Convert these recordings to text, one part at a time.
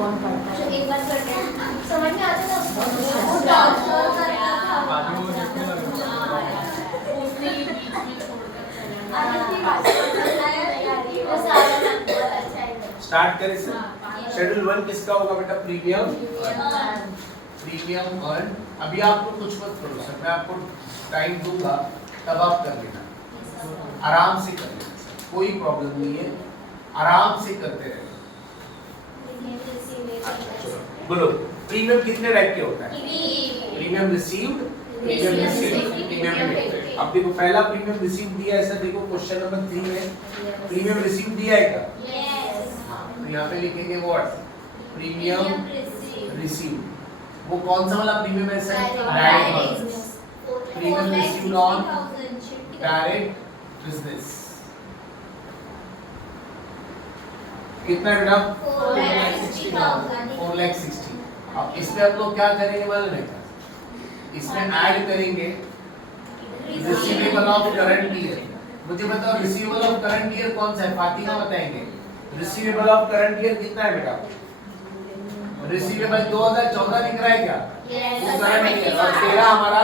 कौन पढ़ता है? एक बार करके समझ में आता था उसको। वो अच्छा। ट्रांसफर करता था। आगे वो देखने लगा। उसने ये बीच में छोड़कर चला आगे गया। की बात करता है। वो सारा ना बहुत अच्छा है। स्टार्ट करें सर। शेड्यूल 1 किसका होगा बेटा? Premium premium earn. अभी आपको कुछ मत करो सर, मैं आपको टाइम दूंगा तब आप कर लेना, आराम से कर लेना सर, कोई प्रॉब्लम नहीं है, आराम से करते रहना। अच्छा चलो बोलो, प्रीमियम कितने टाइप के होता है? Premium received, premium received, premium paid. अब देखो पहला प्रीमियम रिसीव्ड दिया है सर, देखो क्वेश्चन नंबर 3 में प्रीमियम रिसीव्ड दिया है क्या? हाँ, तो यहाँ पे लिखेंगे व्हाट? Premium received. वो कौन सा वाला प्रीमियम है sir? Direct premium received on direct business. कितना बेटा? 4,60,000। अब इसमें आप लोग क्या करेंगे मालूम है क्या? इसमें ऐड करेंगे रिसीवेबल ऑफ करंट ईयर। मुझे बताओ रिसीवेबल ऑफ करंट ईयर कौन सा है? फातिमा बताएंगे। रिसीवेबल ऑफ करंट ईयर कितना है बेटा? रिसीवेबल 2014 दिख रहा है क्या? वो करंट ईयर, और 13 हमारा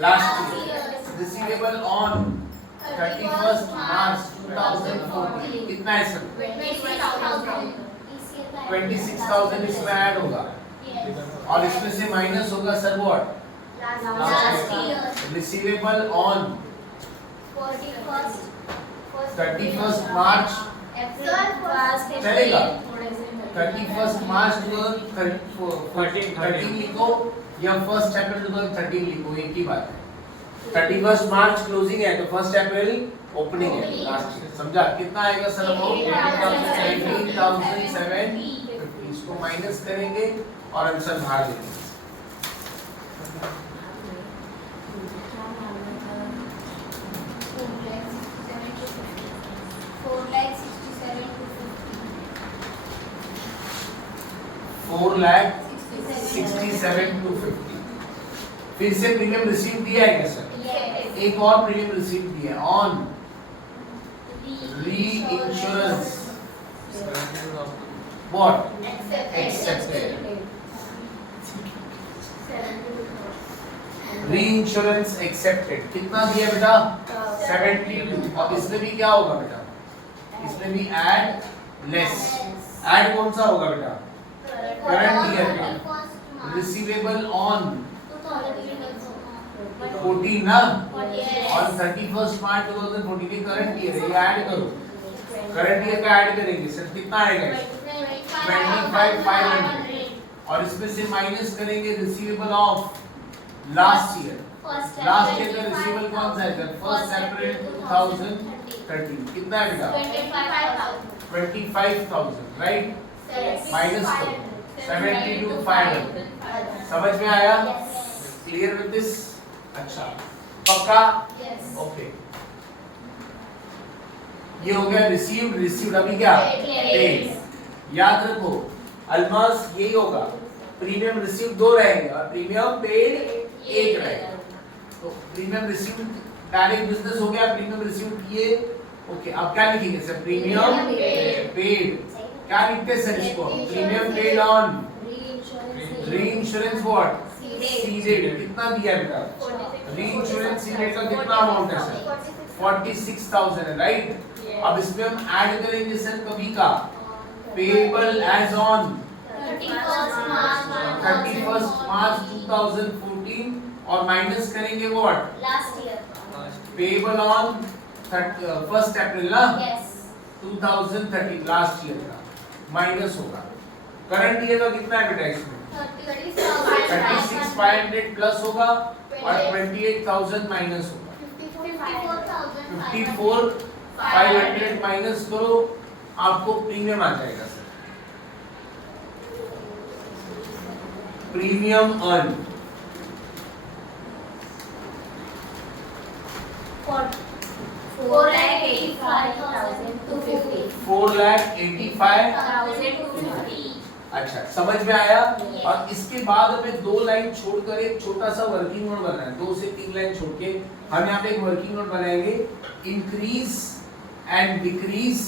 लास्ट ईयर। रिसीवेबल ऑन 31 मार्च 2014 कितना है सर? 26,000 इसमें ऐड होगा और इसमें से माइनस होगा सर व्हाट? रिसीवेबल ऑन 31 मार्च चलेगा? 31 मार्च 2013 लिखो या 1 अप्रैल 2013 लिखो, एक ही बात है। 31 मार्च क्लोजिंग है तो 1 अप्रैल ओपनिंग है लास्ट ईयर। समझा? कितना आएगा सर अमाउंट? 18,750। इसको माइनस करेंगे और आंसर बाहर देंगे। फोर लाख 67,250। फिर से प्रीमियम रिसीव दिया है क्या सर? एक और प्रीमियम रिसीव दिया है ऑन री इंश्योरेंस व्हाट? एक्सेप्टेड। री इंश्योरेंस एक्सेप्टेड कितना दिया बेटा? 72। और इसमें भी क्या होगा बेटा? इसमें भी ऐड लेस। ऐड कौन सा होगा बेटा? करंट ईयर का। रिसीवेबल ऑन 14 ना, और 31 मार्च 2014 ये करंट ईयर है, ये ऐड करो। करंट ईयर का ऐड करेंगे सर, कितना आएगा? 25,500। और इसमें से माइनस करेंगे receivable of last year. Last year का रिसीवेबल कौन सा है सर? 1 अप्रैल 2013 कितना है बेटा? 25,000 राइट? माइनस करो 72,500। समझ में आया? Clear with this? अच्छा पक्का? ओके ये हो गया रिसीव्ड। रिसीव्ड अभी क्या? पेड। याद रखो ऑलमोस्ट यही होगा, प्रीमियम रिसीव्ड 2 रहेंगे और प्रीमियम पेड 1 रहेगा। तो प्रीमियम रिसीव्ड डायरेक्ट बिजनेस हो गया, प्रीमियम रिसीव्ड किए। ओके अब क्या लिखेंगे सर? Premium paid. क्या लिखते हैं सर इसको? प्रीमियम पेड ऑन री इंश्योरेंस व्हाट? सीडेड। कितना दिया है बेटा? री इंश्योरेंस सीडेड का कितना अमाउंट है सर? 46,000 है राइट? अब इसमें हम ऐड करेंगे सर कभी का पेबल एज ऑन 31 मार्च 2014 और माइनस करेंगे what? Last year payable on 1 अप्रैल ना 2013 लास्ट ईयर का माइनस होगा। करंट ईयर का कितना है बेटा? इसमें 36,500 प्लस होगा और 28,000 माइनस होगा। 54,500 माइनस करो, आपको प्रीमियम आ जाएगा सर। Premium earn 4,85,250। अच्छा समझ में आया? और इसके बाद हमें 2 लाइन छोड़कर एक छोटा सा वर्किंग नोट बनाना है। 2 से 3 लाइन छोड़ के हम यहाँ पे एक वर्किंग नोट बनाएंगे। Increase and decrease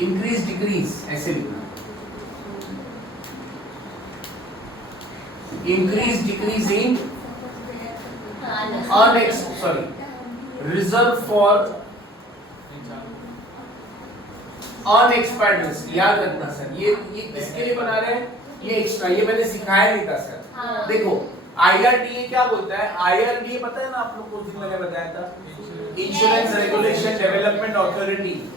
increase decrease ऐसे लिखना, increase decrease in reserve for unexpired risk. याद रखना सर, ये किसके लिए बना रहे हैं, ये एक्स्ट्रा, ये मैंने सिखाया नहीं था सर। हाँ। देखो IRDA क्या बोलता है, IRDA पता है ना आप लोग को, उस दिन मैंने बताया था, इंश्योरेंस रेगुलेशन डेवलपमेंट अथॉरिटी।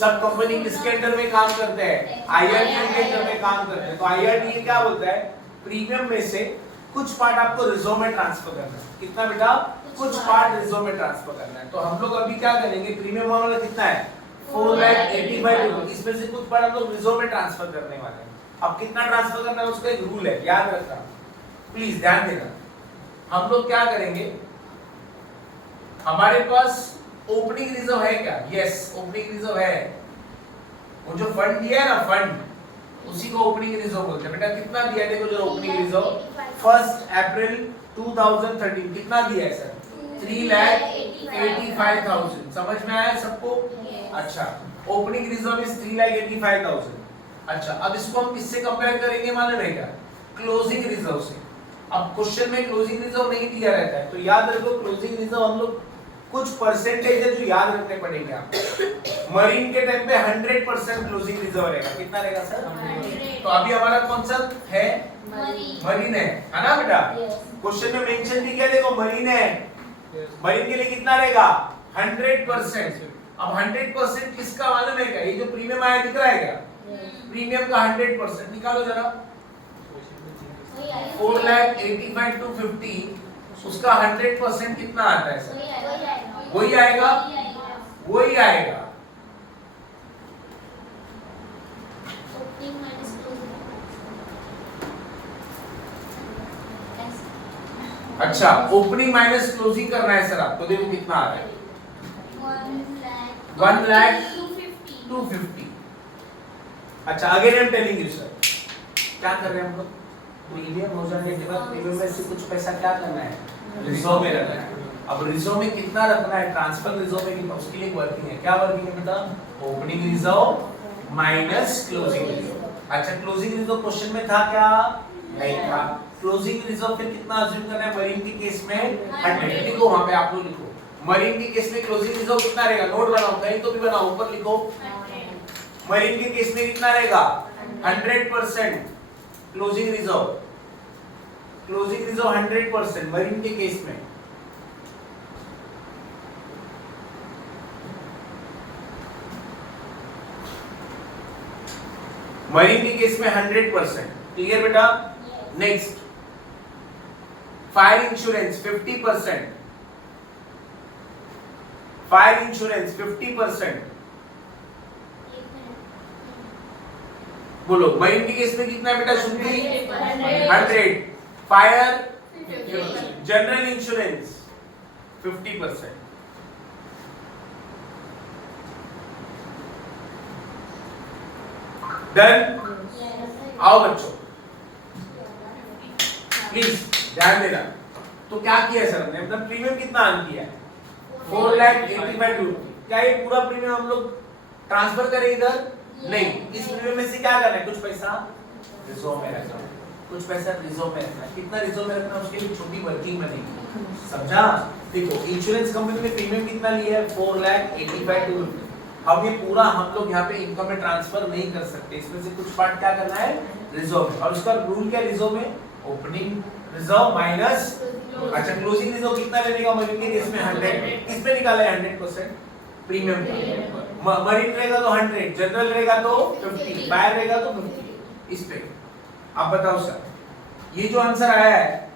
सब कंपनी किसके अंडर में काम करते हैं, IRDA के अंडर में काम करते हैं। तो IRDA क्या बोलता है, प्रीमियम में से कुछ पार्ट आपको रिजर्व में ट्रांसफर करना है। कितना बेटा, कुछ पार्ट रिजर्व में ट्रांसफर करना है। तो हम लोग अभी क्या करेंगे, प्रीमियम वाला कितना है 4,85,000, इसमें से कुछ पार्ट हम लोग रिजर्व में ट्रांसफर करने वाले हैं। अब कितना ट्रांसफर करना है उसका एक रूल है, याद रखना, प्लीज ध्यान देना। हम लोग क्या करेंगे, हमारे पास ओपनिंग रिजर्व है क्या, यस ओपनिंग रिजर्व है। वो जो फंड दिया है ना, फंड, उसी को ओपनिंग रिजर्व बोलते हैं। बेटा कितना दिया है, देखो जो ओपनिंग रिजर्व 1 अप्रैल 2013 कितना दिया है सर, 3,85,000। समझ में आया सबको? अच्छा, ओपनिंग रिजर्व इज 3,85,000। अच्छा, अब इसको हम किससे कंपेयर करेंगे मालूम है क्या, क्लोजिंग रिजर्व से। अब क्वेश्चन में क्लोजिंग रिजर्व नहीं दिया रहता है, तो याद रखो क्लोजिंग रिजर्व हम लोग कुछ परसेंटेज है जो याद रखने पड़ेंगे आपको। मरीन के टाइम पे 100% क्लोजिंग रिजर्व रहेगा। कितना रहेगा सर, 100। तो अभी हमारा कौन सा है, मरीन है ना बेटा? Yes. क्वेश्चन में मेंशन भी क्या, देखो मरीन है, मरीन के लिए कितना रहेगा 100%। अब 100% किसका मालूम है क्या, ये जो प्रीमियम आया दिख रहा है क्या, प्रीमियम का 100% निकालो जरा, 4,85,250, उसका 100% कितना आता है सर, वही आएगा, वही आएगा। अच्छा, ओपनिंग माइनस क्लोजिंग करना है सर आपको, देखो कितना आ रहा है 1,02,50। अच्छा, again I am telling you sir, क्या कर रहे हैं हम लोग, प्रीमियम हो जाने के बाद प्रीमियम में से कुछ पैसा क्या करना है, रिजर्व में रखना है। अब रिजर्व में कितना रखना है, ट्रांसफर रिजर्व में, उसके लिए वर्किंग है, क्या वर्किंग है बेटा, opening reserve minus closing reserve. अच्छा, क्लोजिंग रिजर्व क्वेश्चन में था क्या, नहीं था। क्लोजिंग रिजर्व फिर कितना अज्यूम करना है, मरीन के केस में 100। लिखो वहां पे, आप लोग लिखो, मरीन के केस में क्लोजिंग रिजर्व कितना रहेगा, नोट बनाओ, कहीं तो भी बनाओ, ऊपर लिखो, मरीन के केस में कितना रहेगा 100% closing reserve, closing reserve 100% marine के केस में। मरीन के केस में 100%, क्लियर बेटा? Next, fire insurance 50%, fire insurance 50%। बोलो, मरीन के केस में कितना बेटा, शुद्धि 100, फायर, जनरल इंश्योरेंस 50%। डन? आओ बच्चों, प्लीज ध्यान देना। तो क्या किया सर हमने, मतलब प्रीमियम कितना अर्न किया है 4,85,000। क्या ये पूरा प्रीमियम हम लोग ट्रांसफर करें इधर, नहीं, इस प्रीमियम में से क्या करना है, कुछ पैसा रिजर्व में रखना है, कुछ पैसा रिजर्व में रखना है। कितना रिजर्व में रखना है, उसके लिए छोटी वर्किंग बनेगी, समझा? देखो, इंश्योरेंस कंपनी ने प्रीमियम कितना लिया है 4,85,250। अब ये पूरा हम लोग यहाँ पे इनकम में ट्रांसफर नहीं कर सकते, इसमें से कुछ पार्ट क्या करना है, रिजर्व में। और उसका रूल क्या, रिजर्व में ओपनिंग रिजर्व माइनस, अच्छा क्लोजिंग रिजर्व कितना लेने का, मरीन के केस में 100, किसमें निकाला है 100%, प्रीमियम। मरीन रहेगा तो 100, जनरल रहेगा तो 50, फायर रहेगा तो 50। इस पे आप बताओ सर, ये जो आंसर आया है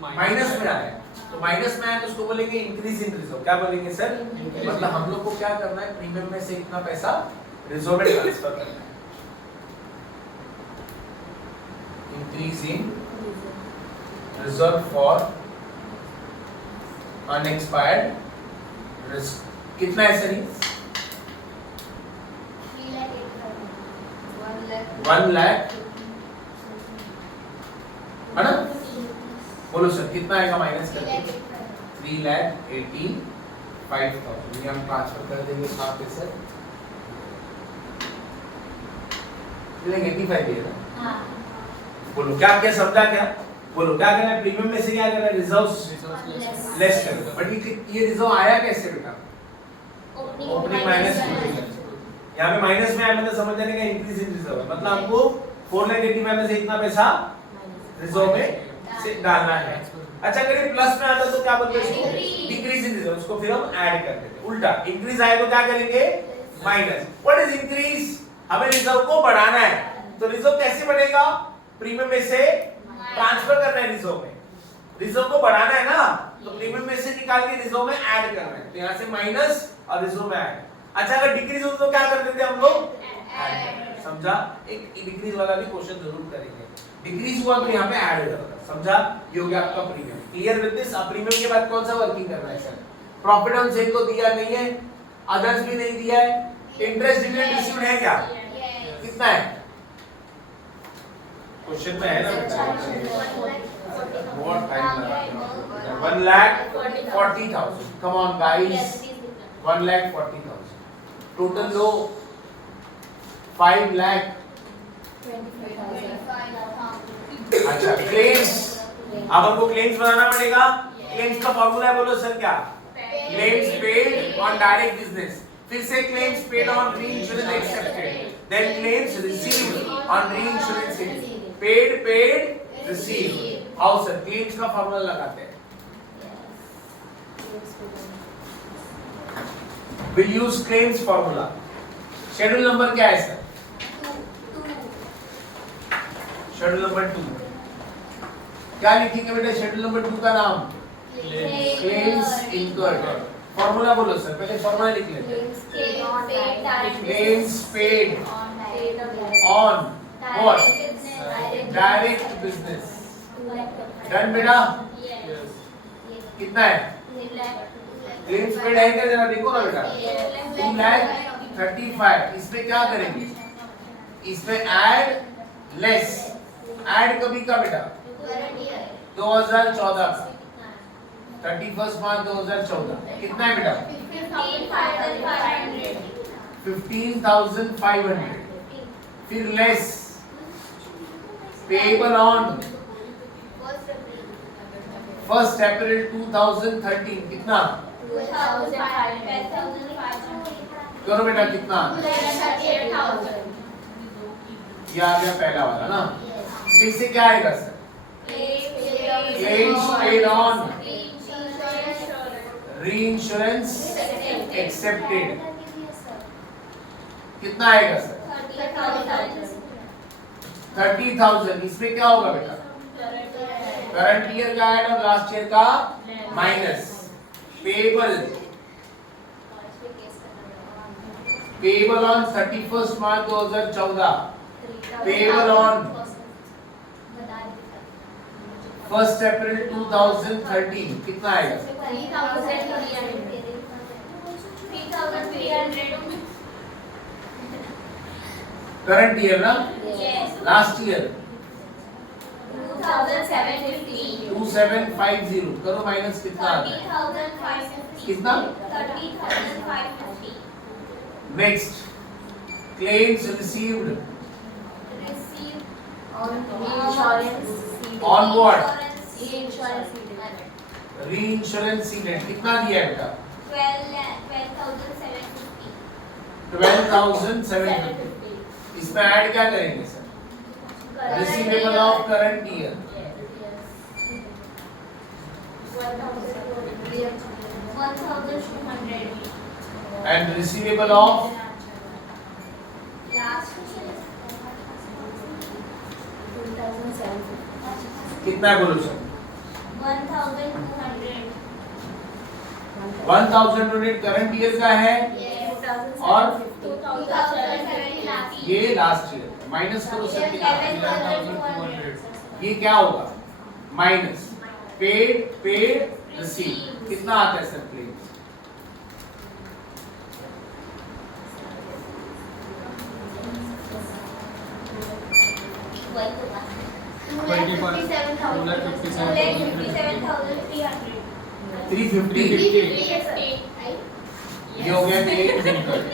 माइनस में आया है, तो माइनस में आया तो उसको बोलेंगे इंक्रीज इन रिजर्व। क्या बोलेंगे सर, मतलब हम लोग को क्या करना है, प्रीमियम में से इतना पैसा रिजर्व में ट्रांसफर करना है, increase in reserve for unexpired risk. कितना है सर, 1 लाख, है ना? बोलो सर कितना आएगा माइनस करके, 3,85,000। ये हम ट्रांसफर कर देंगे कहाँ पे सर, बिलिंग 85 है ना। हाँ बोलो क्या क्या समझा क्या? बोलो क्या करना है? प्रीमियम में से क्या करना है? रिजर्व्स लेस करना है। बट ये रिजर्व आया कैसे बेटा? Opening minus closing. यहाँ पे माइनस में आया मतलब समझ जाने का इंक्रीज इन रिजर्व है, मतलब हमको 4,80,000 में से इतना पैसा रिजर्व में से डालना है। अच्छा अगर ये प्लस में आता तो क्या बोलते हैं इसको? Decrease in reserve. उसको फिर हम ऐड कर देते हैं। उल्टा इंक्रीज आए तो क्या करेंगे? माइनस। What is increase? हमें रिजर्व को बढ़ाना है, तो रिजर्व कैसे बढ़ेगा? प्रीमियम में से ट्रांसफर करना है रिजर्व में। रिजर्व को बढ़ाना है ना, तो प्रीमियम में से निकाल के रिजर्व में ऐड करना है। तो यहाँ से माइनस और रिजर्व में ऐड। अच्छा अगर डिक्रीज हो तो क्या कर देते हम लोग? ऐड। समझा? एक डिक्रीज वाला भी क्वेश्चन जरूर करेंगे। डिक्रीज हुआ तो यहाँ पे ऐड हो जाएगा। समझा? ये हो गया आपका प्रीमियम। Clear with this? अब प्रीमियम के बाद कौन सा वर्किंग करना है सर? प्रॉफिट ऑन सेल को दिया नहीं है, अदर्स भी नहीं दिया है, इंटरेस्ट डिविडेंड रिसीव्ड है क्या? कितना है? क्वेश्चन में है ना? बहुत टाइम लगा। 1,40,000। Come on guys, 1,40,000। टोटल लो 5 लाख। अच्छा क्लेम्स, अब हमको क्लेम्स बनाना पड़ेगा। क्लेम्स का फॉर्मूला है, बोलो सर क्या? Claims paid on direct business, फिर से claims paid on reinsurance accepted, then claims received on reinsurance paid received. आओ सर क्लेम्स का फॉर्मूला लगाते हैं। We'll use claims formula. Schedule number क्या है सर? Schedule number 2। क्या लिखेंगे बेटा शेड्यूल नंबर 2 का नाम? Claims incurred. फॉर्मूला बोलो सर, पहले फॉर्मूला लिख लेते हैं। Claims paid on what? Direct business. Done बेटा? कितना है? क्लेम्स पेड है क्या? जरा देखो ना बेटा। 2,35,000। इसमें क्या करेंगे? इसमें ऐड लेस। ऐड कभी का बेटा? 2014 का। 31 मार्च 2014। कितना है बेटा? 15,500। फिर लेस पेएबल ऑन 1 अप्रैल 2013। कितना? करो बेटा कितना? ये आ गया पहला वाला ना। फिर से क्या आएगा sir? Claims paid on reinsurance accepted. कितना आएगा सर? 30,000। इसमें क्या होगा बेटा? करंट ईयर का ऐड और लास्ट ईयर का minus. Payable on 31 March 2014, payable on 1 अप्रैल 2013। कितना आएगा? 3,300। करंट ईयर ना, लास्ट ईयर 2750। करो माइनस कितना आता है? 30,550। कितना? 30,550। Next claims received on what? Reinsurance seeded. कितना दिया है बेटा? 12,750। इसमें ऐड क्या करेंगे sir? Receivable of current year 1,200 and receivable of कितना है बोलो सर? 1,200। 1,200 करंट ईयर का है और 2,750। ये लास्ट ईयर। माइनस करो सर कितना? 11,200। ये क्या होगा? Minus paid receive. कितना आता है सर क्लेम्स? Twenty 57,300। 350। ये हो गया क्लेम्स इनकर्ड।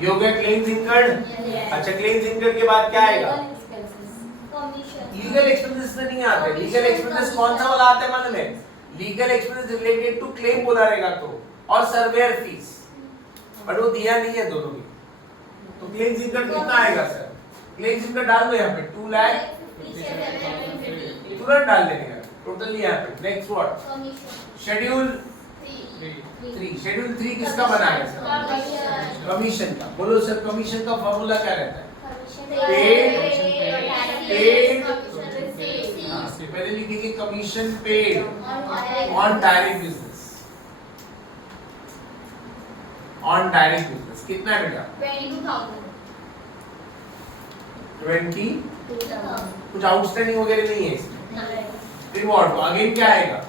ये हो गया क्लेम्स इनकर्ड। Yes. अच्छा क्लेम्स इनकर्ड के बाद क्या आएगा? Commission. लीगल एक्सपेंसेस में नहीं आते। लीगल एक्सपेंसेस कौन सा वाला आता है मालूम है? Legal expenses related to claim बोला रहेगा तो, और सर्वेयर फीस, बट वो दिया नहीं है दोनों में। तो क्लेम्स इनकर्ड कितना आएगा सर? क्लेम्स इनकर्ड डाल दो यहाँ पे 2 लाख, तुरंत डाल देने का टोटल यहाँ पे। Next what? शेड्यूल 3। शेड्यूल 3 किसका बना है सर? कमीशन का। बोलो सर कमीशन का फॉर्मूला क्या रहता है? पहले लिखेंगे commission paid on direct business. On direct business कितना है बेटा? 20। कुछ आउटस्टैंडिंग वगैरह नहीं है इसमें। फिर व्हाट? अगेन क्या आएगा?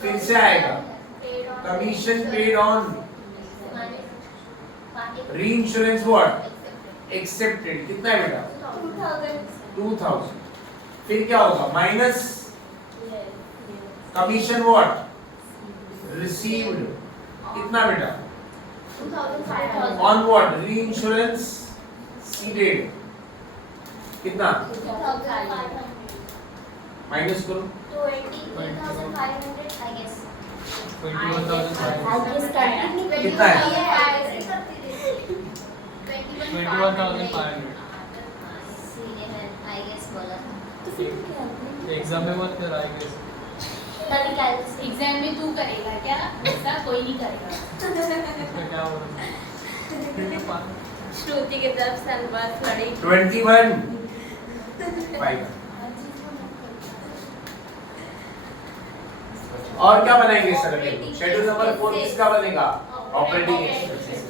फिर से आएगा commission paid on reinsurance what? Accepted. कितना है बेटा? 2000। फिर क्या होगा? Minus commission what? रिसीव्ड। कितना बेटा? On what? Reinsurance seeded. कितना? माइनस करो। 21,500 कितना है? 21,500 एग्जाम में मत कर आएगा। एग्जाम में तू करेगा क्या? ऐसा कोई नहीं करेगा। इसका क्या हो रहा है? श्रुति की तरफ से अनुवाद पढ़ेगी। 21 5। और क्या बनाएंगे सर? शेड्यूल नंबर 4 किसका बनेगा? Operating expenses.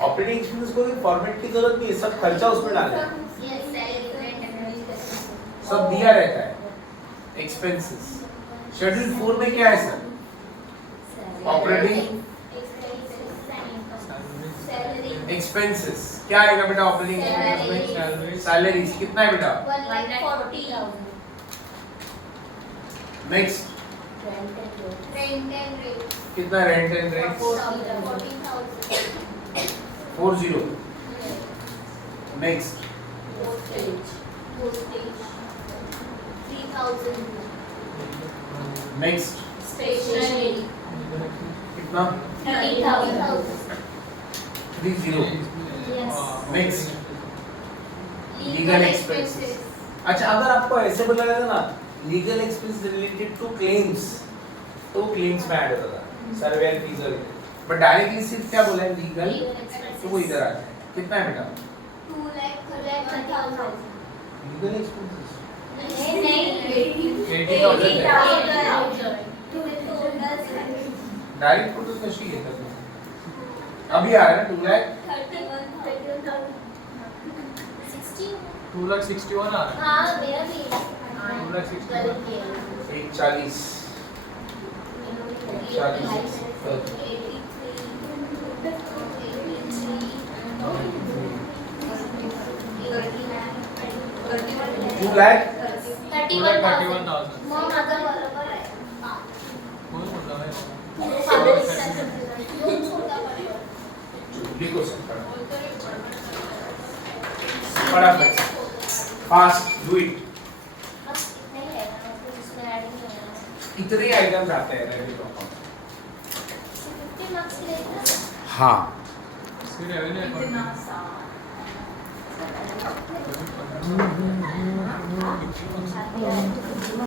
ऑपरेटिंग एक्सपेंसेस को फॉर्मेट की जरूरत नहीं है, सब खर्चा उसमें डालना है, सब दिया रहता है एक्सपेंसेस। शेड्यूल 4 में क्या है सर? Operating expenses. क्या आएगा बेटा ऑपरेटिंग एक्सपेंसेस में? सैलरीज। कितना है बेटा? 1,40,000. Next Rent and rate. कितना? Rent and rent 40,000. 40। Next Postage. 3,000. Next Stationery. कितना? 30,000. 30। Yes. Next Legal expenses. अच्छा अगर आपको ऐसे बोला जाता ना legal expense related to claims, तो क्लेम्स में ऐड होता था सर्वेयर फीस वगैरह, बट डायरेक्टली सिर्फ क्या बोला है? लीगल, तो वो इधर आ जाए। कितना है बेटा? 2,30,000. लीगल एक्सपेंसेस नहीं 80,000. डायरेक्ट टोटल कशी है तब अभी आ रहा है 2 लाख 2,61,000 आ रहा है। हाँ मेरा भी 2,61,000 140 2 लाख 31,000 मग माझा बरोबर आहे. कोण बोलला है? लिखो सर फटाफट फास्ट डू इट। इतने आइटम्स आते हैं रेडी हाँ इसके रेवेन्यू अकाउंट